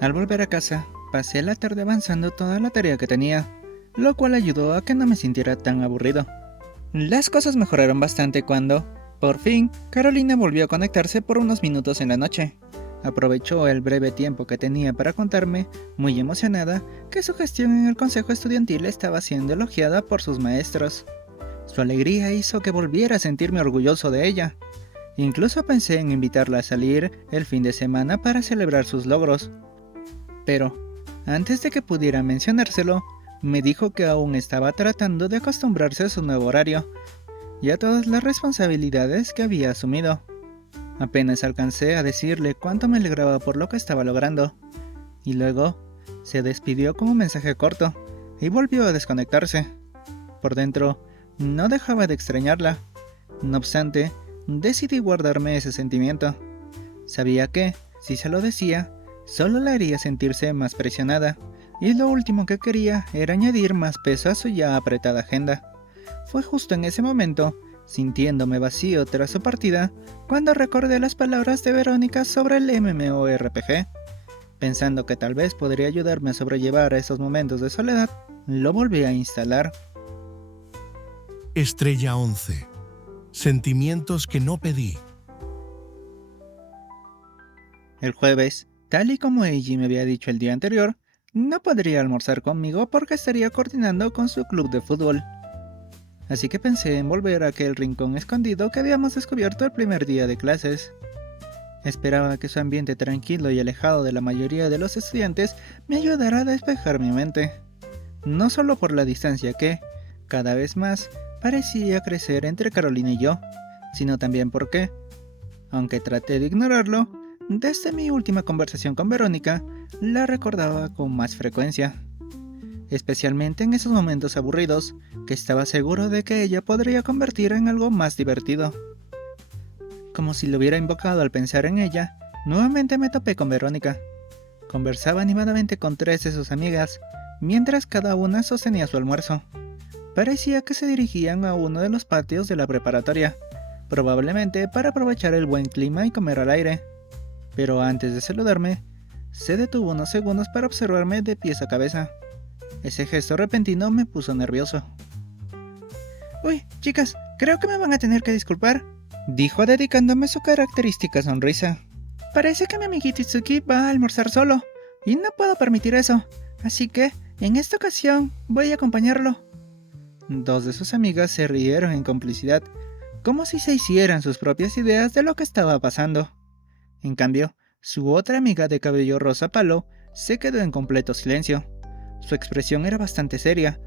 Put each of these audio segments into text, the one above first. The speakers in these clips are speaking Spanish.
Al volver a casa, pasé la tarde avanzando toda la tarea que tenía, lo cual ayudó a que no me sintiera tan aburrido. Las cosas mejoraron bastante cuando, por fin, Carolina volvió a conectarse por unos minutos en la noche. Aprovechó el breve tiempo que tenía para contarme, muy emocionada, que su gestión en el consejo estudiantil estaba siendo elogiada por sus maestros. Su alegría hizo que volviera a sentirme orgulloso de ella. Incluso pensé en invitarla a salir el fin de semana para celebrar sus logros. Pero, antes de que pudiera mencionárselo, me dijo que aún estaba tratando de acostumbrarse a su nuevo horario y a todas las responsabilidades que había asumido. Apenas alcancé a decirle cuánto me alegraba por lo que estaba logrando, y luego se despidió con un mensaje corto y volvió a desconectarse. Por dentro, no dejaba de extrañarla. No obstante, decidí guardarme ese sentimiento. Sabía que, si se lo decía, solo la haría sentirse más presionada, y lo último que quería era añadir más peso a su ya apretada agenda. Fue justo en ese momento, sintiéndome vacío tras su partida, cuando recordé las palabras de Verónica sobre el MMORPG. Pensando que tal vez podría ayudarme a sobrellevar esos momentos de soledad, lo volví a instalar. Estrella 11. Sentimientos que no pedí. El jueves, tal y como Eiji me había dicho el día anterior, no podría almorzar conmigo porque estaría coordinando con su club de fútbol. Así que pensé en volver a aquel rincón escondido que habíamos descubierto el primer día de clases. Esperaba que su ambiente tranquilo y alejado de la mayoría de los estudiantes me ayudara a despejar mi mente. No solo por la distancia que, cada vez más, parecía crecer entre Carolina y yo, sino también porque, aunque traté de ignorarlo, desde mi última conversación con Verónica, la recordaba con más frecuencia. Especialmente en esos momentos aburridos, que estaba seguro de que ella podría convertir en algo más divertido. Como si lo hubiera invocado al pensar en ella, nuevamente me topé con Verónica. Conversaba animadamente con 3 de sus amigas, mientras cada una sostenía su almuerzo. Parecía que se dirigían a uno de los patios de la preparatoria, probablemente para aprovechar el buen clima y comer al aire. Pero antes de saludarme, se detuvo unos segundos para observarme de pies a cabeza. Ese gesto repentino me puso nervioso. «Uy, chicas, creo que me van a tener que disculpar», dijo dedicándome su característica sonrisa. «Parece que mi amiguito Itsuki va a almorzar solo, y no puedo permitir eso, así que, en esta ocasión, voy a acompañarlo». 2 de sus amigas se rieron en complicidad, como si se hicieran sus propias ideas de lo que estaba pasando. En cambio, su otra amiga de cabello rosa palo se quedó en completo silencio. Su expresión era bastante seria,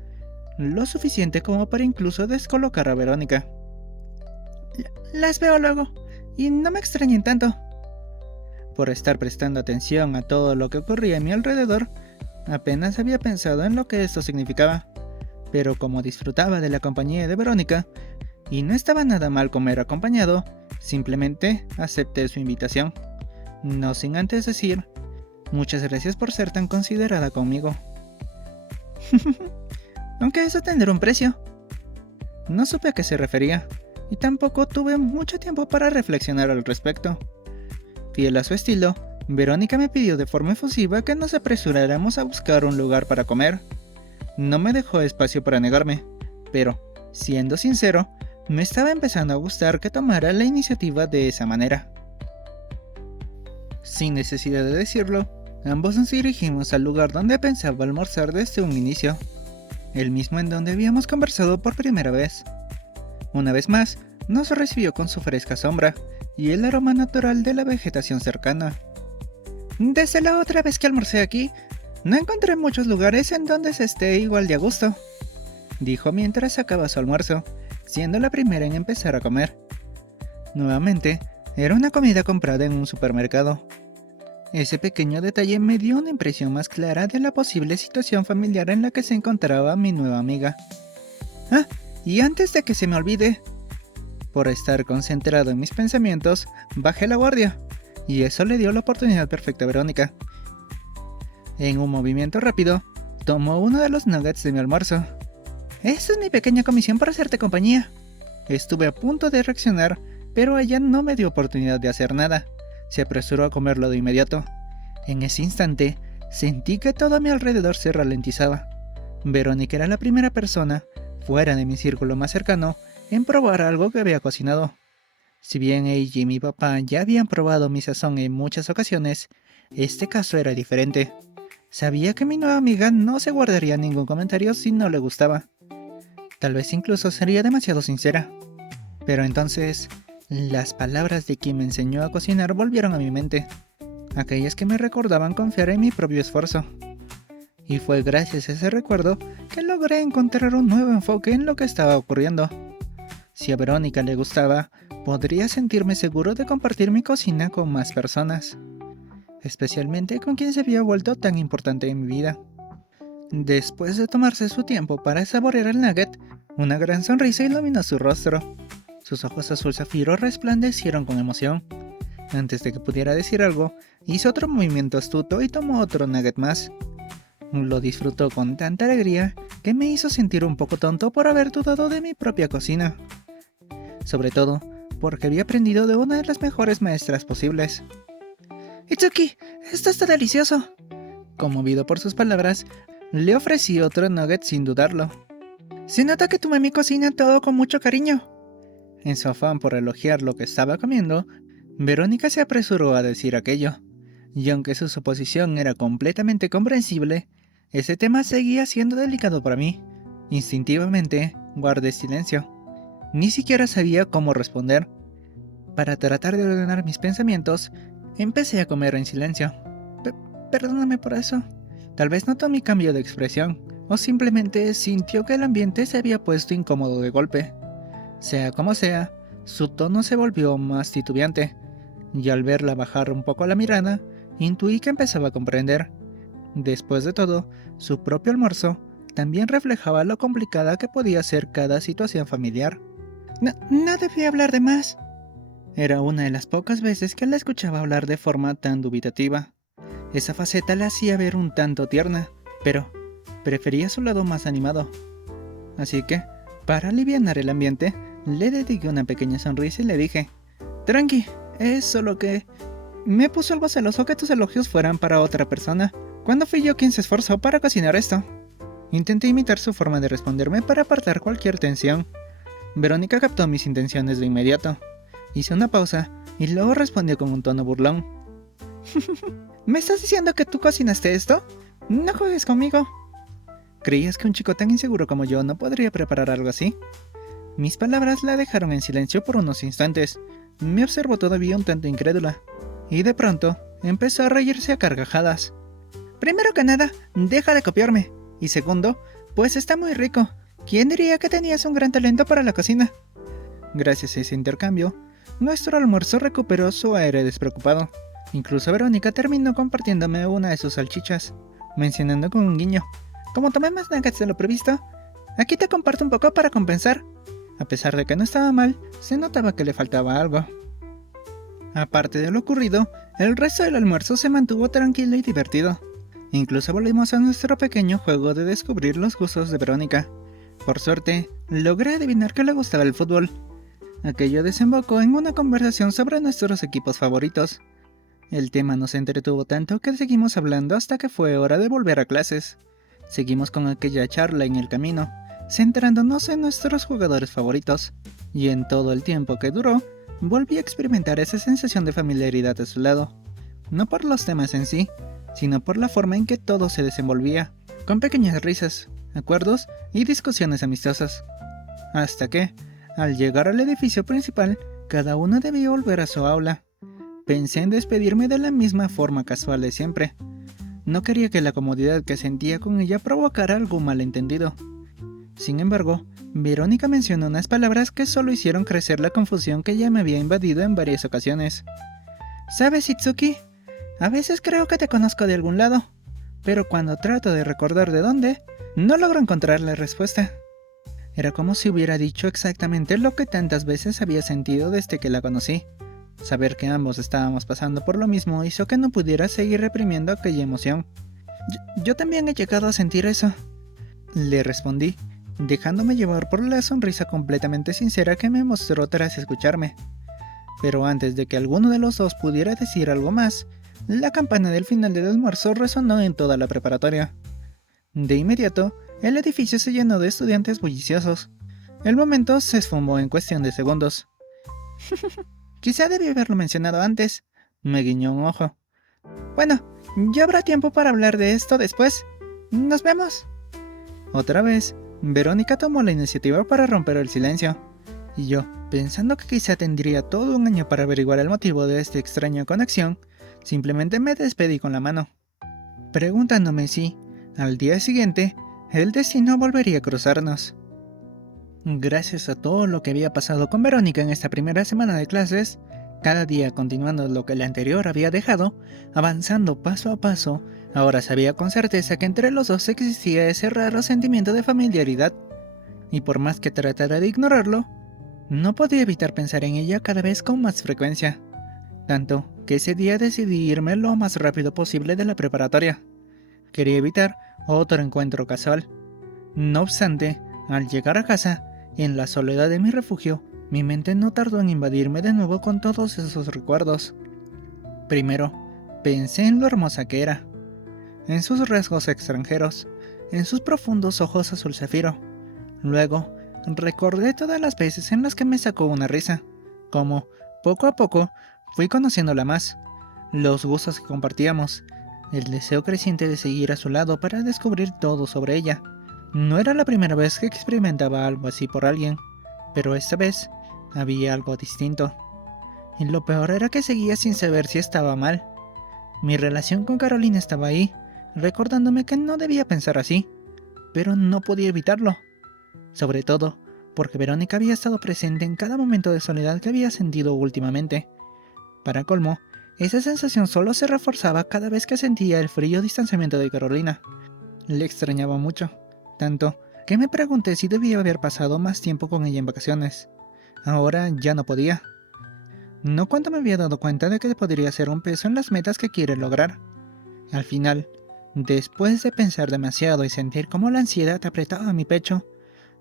lo suficiente como para incluso descolocar a Verónica. «Las veo luego, y no me extrañen tanto». Por estar prestando atención a todo lo que ocurría a mi alrededor, apenas había pensado en lo que esto significaba. Pero como disfrutaba de la compañía de Verónica, y no estaba nada mal comer acompañado, simplemente acepté su invitación. No sin antes decir, muchas gracias por ser tan considerada conmigo. Aunque eso tendrá un precio. No supe a qué se refería, y tampoco tuve mucho tiempo para reflexionar al respecto. Fiel a su estilo, Verónica me pidió de forma efusiva que nos apresuráramos a buscar un lugar para comer. No me dejó espacio para negarme, pero, siendo sincero, me estaba empezando a gustar que tomara la iniciativa de esa manera. Sin necesidad de decirlo, ambos nos dirigimos al lugar donde pensaba almorzar desde un inicio, el mismo en donde habíamos conversado por primera vez. Una vez más, nos recibió con su fresca sombra y el aroma natural de la vegetación cercana. «Desde la otra vez que almorcé aquí, no encontré muchos lugares en donde se esté igual de a gusto», dijo mientras sacaba su almuerzo, siendo la primera en empezar a comer. Nuevamente, era una comida comprada en un supermercado. Ese pequeño detalle me dio una impresión más clara de la posible situación familiar en la que se encontraba mi nueva amiga. «Ah, y antes de que se me olvide», por estar concentrado en mis pensamientos, bajé la guardia, y eso le dio la oportunidad perfecta a Verónica. En un movimiento rápido, tomó uno de los nuggets de mi almuerzo. «Esta es mi pequeña comisión para hacerte compañía». Estuve a punto de reaccionar, pero ella no me dio oportunidad de hacer nada. Se apresuró a comerlo de inmediato. En ese instante, sentí que todo a mi alrededor se ralentizaba. Verónica era la primera persona, fuera de mi círculo más cercano, en probar algo que había cocinado. Si bien ella y mi papá ya habían probado mi sazón en muchas ocasiones, este caso era diferente. Sabía que mi nueva amiga no se guardaría ningún comentario si no le gustaba. Tal vez incluso sería demasiado sincera. Pero entonces, las palabras de quien me enseñó a cocinar volvieron a mi mente. Aquellas que me recordaban confiar en mi propio esfuerzo. Y fue gracias a ese recuerdo que logré encontrar un nuevo enfoque en lo que estaba ocurriendo. Si a Verónica le gustaba, podría sentirme seguro de compartir mi cocina con más personas, especialmente con quien se había vuelto tan importante en mi vida. Después de tomarse su tiempo para saborear el nugget, una gran sonrisa iluminó su rostro. Sus ojos azul zafiro resplandecieron con emoción. Antes de que pudiera decir algo, hizo otro movimiento astuto y tomó otro nugget más. Lo disfrutó con tanta alegría que me hizo sentir un poco tonto por haber dudado de mi propia cocina. Sobre todo, porque había aprendido de una de las mejores maestras posibles. «Itsuki, esto está delicioso». Conmovido por sus palabras, le ofrecí otro nugget sin dudarlo. «Se nota que tu mami cocina todo con mucho cariño». En su afán por elogiar lo que estaba comiendo, Verónica se apresuró a decir aquello. Y aunque su suposición era completamente comprensible, ese tema seguía siendo delicado para mí. Instintivamente, guardé silencio. Ni siquiera sabía cómo responder. Para tratar de ordenar mis pensamientos, empecé a comer en silencio. Perdóname por eso. Tal vez notó mi cambio de expresión, o simplemente sintió que el ambiente se había puesto incómodo de golpe. Sea como sea, su tono se volvió más titubeante, y al verla bajar un poco la mirada, intuí que empezaba a comprender. Después de todo, su propio almuerzo también reflejaba lo complicada que podía ser cada situación familiar. No debía hablar de más. Era una de las pocas veces que la escuchaba hablar de forma tan dubitativa. Esa faceta la hacía ver un tanto tierna, pero prefería su lado más animado. Así que, para alivianar el ambiente, le dediqué una pequeña sonrisa y le dije: «Tranqui, es solo que me puso algo celoso que tus elogios fueran para otra persona, cuando fui yo quien se esforzó para cocinar esto». Intenté imitar su forma de responderme para apartar cualquier tensión. Verónica captó mis intenciones de inmediato. Hizo una pausa y luego respondió con un tono burlón: «¿Me estás diciendo que tú cocinaste esto? No juegues conmigo». ¿Creías que un chico tan inseguro como yo no podría preparar algo así? Mis palabras la dejaron en silencio por unos instantes. Me observó todavía un tanto incrédula. Y de pronto, empezó a reírse a carcajadas. «Primero que nada, deja de copiarme. Y segundo, pues está muy rico. ¿Quién diría que tenías un gran talento para la cocina?». Gracias a ese intercambio, nuestro almuerzo recuperó su aire despreocupado. Incluso Verónica terminó compartiéndome una de sus salchichas, mencionando con un guiño: «Como tomé más nuggets de lo previsto, aquí te comparto un poco para compensar». A pesar de que no estaba mal, se notaba que le faltaba algo. Aparte de lo ocurrido, el resto del almuerzo se mantuvo tranquilo y divertido. Incluso volvimos a nuestro pequeño juego de descubrir los gustos de Verónica. Por suerte, logré adivinar que le gustaba el fútbol. Aquello desembocó en una conversación sobre nuestros equipos favoritos. El tema nos entretuvo tanto que seguimos hablando hasta que fue hora de volver a clases. Seguimos con aquella charla en el camino, centrándonos en nuestros jugadores favoritos. Y en todo el tiempo que duró, volví a experimentar esa sensación de familiaridad a su lado. No por los temas en sí, sino por la forma en que todo se desenvolvía, con pequeñas risas, acuerdos y discusiones amistosas. Hasta que, al llegar al edificio principal, cada uno debía volver a su aula. Pensé en despedirme de la misma forma casual de siempre. No quería que la comodidad que sentía con ella provocara algún malentendido. Sin embargo, Verónica mencionó unas palabras que solo hicieron crecer la confusión que ya me había invadido en varias ocasiones. «¿Sabes, Itsuki? A veces creo que te conozco de algún lado, pero cuando trato de recordar de dónde, no logro encontrar la respuesta». Era como si hubiera dicho exactamente lo que tantas veces había sentido desde que la conocí. Saber que ambos estábamos pasando por lo mismo hizo que no pudiera seguir reprimiendo aquella emoción. Yo también he llegado a sentir eso», le respondí, dejándome llevar por la sonrisa completamente sincera que me mostró tras escucharme. Pero antes de que alguno de los dos pudiera decir algo más, la campana del final del almuerzo resonó en toda la preparatoria. De inmediato, el edificio se llenó de estudiantes bulliciosos. El momento se esfumó en cuestión de segundos. Quizá debí haberlo mencionado antes, me guiñó un ojo. Bueno, ya habrá tiempo para hablar de esto después. Nos vemos. Otra vez, Verónica tomó la iniciativa para romper el silencio. Y yo, pensando que quizá tendría todo un año para averiguar el motivo de esta extraña conexión, simplemente me despedí con la mano, preguntándome si, al día siguiente, el destino volvería a cruzarnos. Gracias a todo lo que había pasado con Verónica en esta primera semana de clases, cada día continuando lo que el anterior había dejado, avanzando paso a paso, ahora sabía con certeza que entre los dos existía ese raro sentimiento de familiaridad. Y por más que tratara de ignorarlo, no podía evitar pensar en ella cada vez con más frecuencia. Tanto que ese día decidí irme lo más rápido posible de la preparatoria. Quería evitar otro encuentro casual. No obstante, al llegar a casa, en la soledad de mi refugio, mi mente no tardó en invadirme de nuevo con todos esos recuerdos. Primero, pensé en lo hermosa que era, en sus rasgos extranjeros, en sus profundos ojos azul zafiro. Luego, recordé todas las veces en las que me sacó una risa, como, poco a poco, fui conociéndola más, los gustos que compartíamos, el deseo creciente de seguir a su lado para descubrir todo sobre ella. No era la primera vez que experimentaba algo así por alguien, pero esta vez había algo distinto. Y lo peor era que seguía sin saber si estaba mal. Mi relación con Carolina estaba ahí, recordándome que no debía pensar así, pero no podía evitarlo. Sobre todo, porque Verónica había estado presente en cada momento de soledad que había sentido últimamente. Para colmo, esa sensación solo se reforzaba cada vez que sentía el frío distanciamiento de Carolina. Le extrañaba mucho, tanto que me pregunté si debía haber pasado más tiempo con ella en vacaciones. Ahora ya no podía. No cuando me había dado cuenta de que podría ser un peso en las metas que quiere lograr. Al final, después de pensar demasiado y sentir cómo la ansiedad apretaba mi pecho,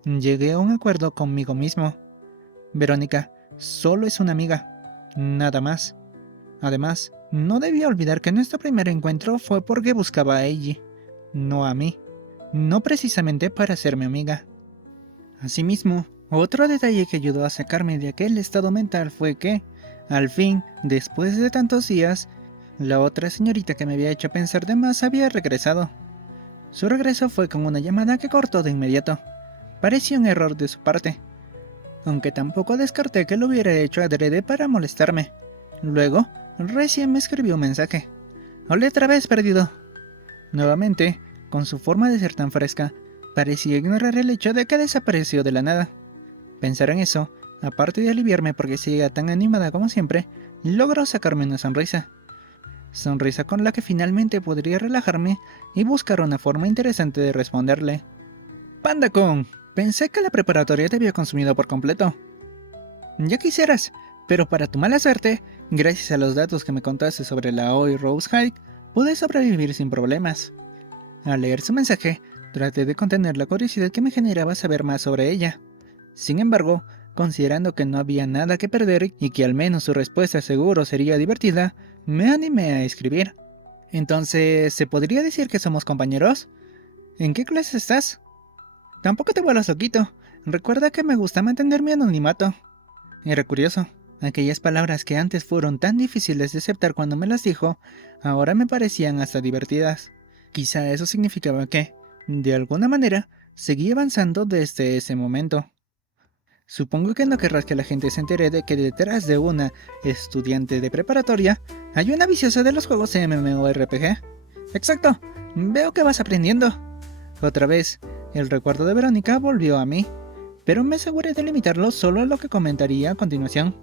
llegué a un acuerdo conmigo mismo. Verónica solo es una amiga, nada más. Además, no debía olvidar que nuestro primer encuentro fue porque buscaba a ella, no a mí, no precisamente para ser mi amiga. Asimismo, otro detalle que ayudó a sacarme de aquel estado mental fue que, al fin, después de tantos días, la otra señorita que me había hecho pensar de más había regresado. Su regreso fue con una llamada que cortó de inmediato. Parecía un error de su parte, aunque tampoco descarté que lo hubiera hecho adrede para molestarme. Luego, recién me escribió un mensaje. «Hola otra vez, perdido». Nuevamente, con su forma de ser tan fresca, parecía ignorar el hecho de que desapareció de la nada. Pensar en eso, aparte de aliviarme porque seguía tan animada como siempre, logró sacarme una sonrisa. Sonrisa con la que finalmente podría relajarme y buscar una forma interesante de responderle. «Panda-kun, pensé que la preparatoria te había consumido por completo». «Ya quisieras, pero para tu mala suerte, gracias a los datos que me contaste sobre la Aoi Rose Hike, pude sobrevivir sin problemas». Al leer su mensaje, traté de contener la curiosidad que me generaba saber más sobre ella. Sin embargo, considerando que no había nada que perder y que al menos su respuesta seguro sería divertida, me animé a escribir. «Entonces, ¿se podría decir que somos compañeros? ¿En qué clase estás? Tampoco te vuelvas loquito. Recuerda que me gusta mantener mi anonimato». Era curioso. Aquellas palabras que antes fueron tan difíciles de aceptar cuando me las dijo, ahora me parecían hasta divertidas. Quizá eso significaba que, de alguna manera, seguía avanzando desde ese momento. Supongo que no querrás que la gente se entere de que detrás de una estudiante de preparatoria hay una viciosa de los juegos MMORPG. Exacto, veo que vas aprendiendo. Otra vez, el recuerdo de Verónica volvió a mí, pero me aseguré de limitarlo solo a lo que comentaría a continuación.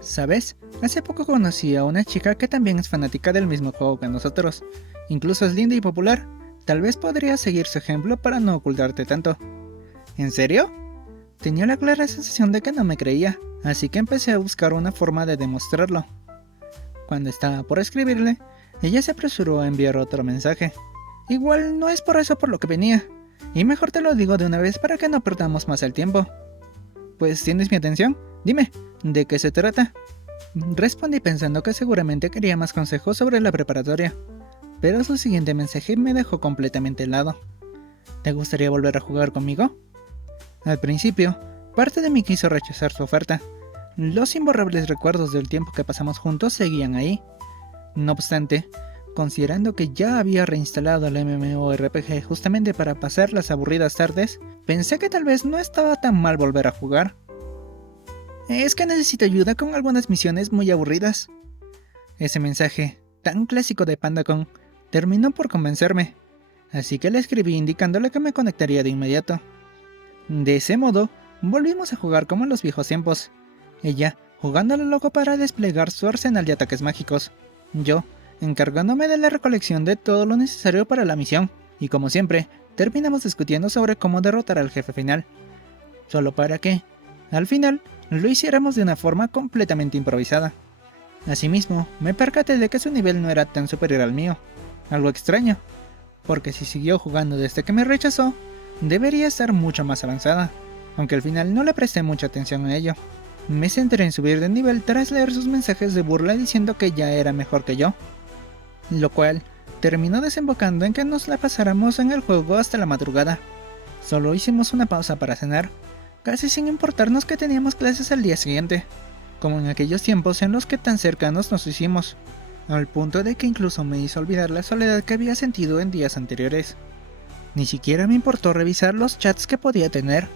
¿Sabes? Hace poco conocí a una chica que también es fanática del mismo juego que nosotros. Incluso es linda y popular. Tal vez podrías seguir su ejemplo para no ocultarte tanto. ¿En serio? Tenía la clara sensación de que no me creía, así que empecé a buscar una forma de demostrarlo. Cuando estaba por escribirle, ella se apresuró a enviar otro mensaje. Igual no es por eso por lo que venía, y mejor te lo digo de una vez para que no perdamos más el tiempo. Pues, ¿tienes mi atención? Dime, ¿de qué se trata? Respondí pensando que seguramente quería más consejos sobre la preparatoria, pero su siguiente mensaje me dejó completamente helado. ¿Te gustaría volver a jugar conmigo? Al principio, parte de mí quiso rechazar su oferta. Los imborrables recuerdos del tiempo que pasamos juntos seguían ahí. No obstante, considerando que ya había reinstalado el MMORPG justamente para pasar las aburridas tardes, pensé que tal vez no estaba tan mal volver a jugar. Es que necesito ayuda con algunas misiones muy aburridas. Ese mensaje, tan clásico de Pandacon, terminó por convencerme, así que le escribí indicándole que me conectaría de inmediato. De ese modo, volvimos a jugar como en los viejos tiempos. Ella, jugando a lo loco para desplegar su arsenal de ataques mágicos. Yo, encargándome de la recolección de todo lo necesario para la misión. Y como siempre, terminamos discutiendo sobre cómo derrotar al jefe final. Solo para que, al final, lo hiciéramos de una forma completamente improvisada. Asimismo, me percaté de que su nivel no era tan superior al mío. Algo extraño, porque si siguió jugando desde que me rechazó, debería estar mucho más avanzada, aunque al final no le presté mucha atención a ello. Me centré en subir de nivel tras leer sus mensajes de burla diciendo que ya era mejor que yo, lo cual terminó desembocando en que nos la pasáramos en el juego hasta la madrugada. Solo hicimos una pausa para cenar, casi sin importarnos que teníamos clases al día siguiente, como en aquellos tiempos en los que tan cercanos nos hicimos, al punto de que incluso me hizo olvidar la soledad que había sentido en días anteriores. Ni siquiera me importó revisar los chats que podía tener,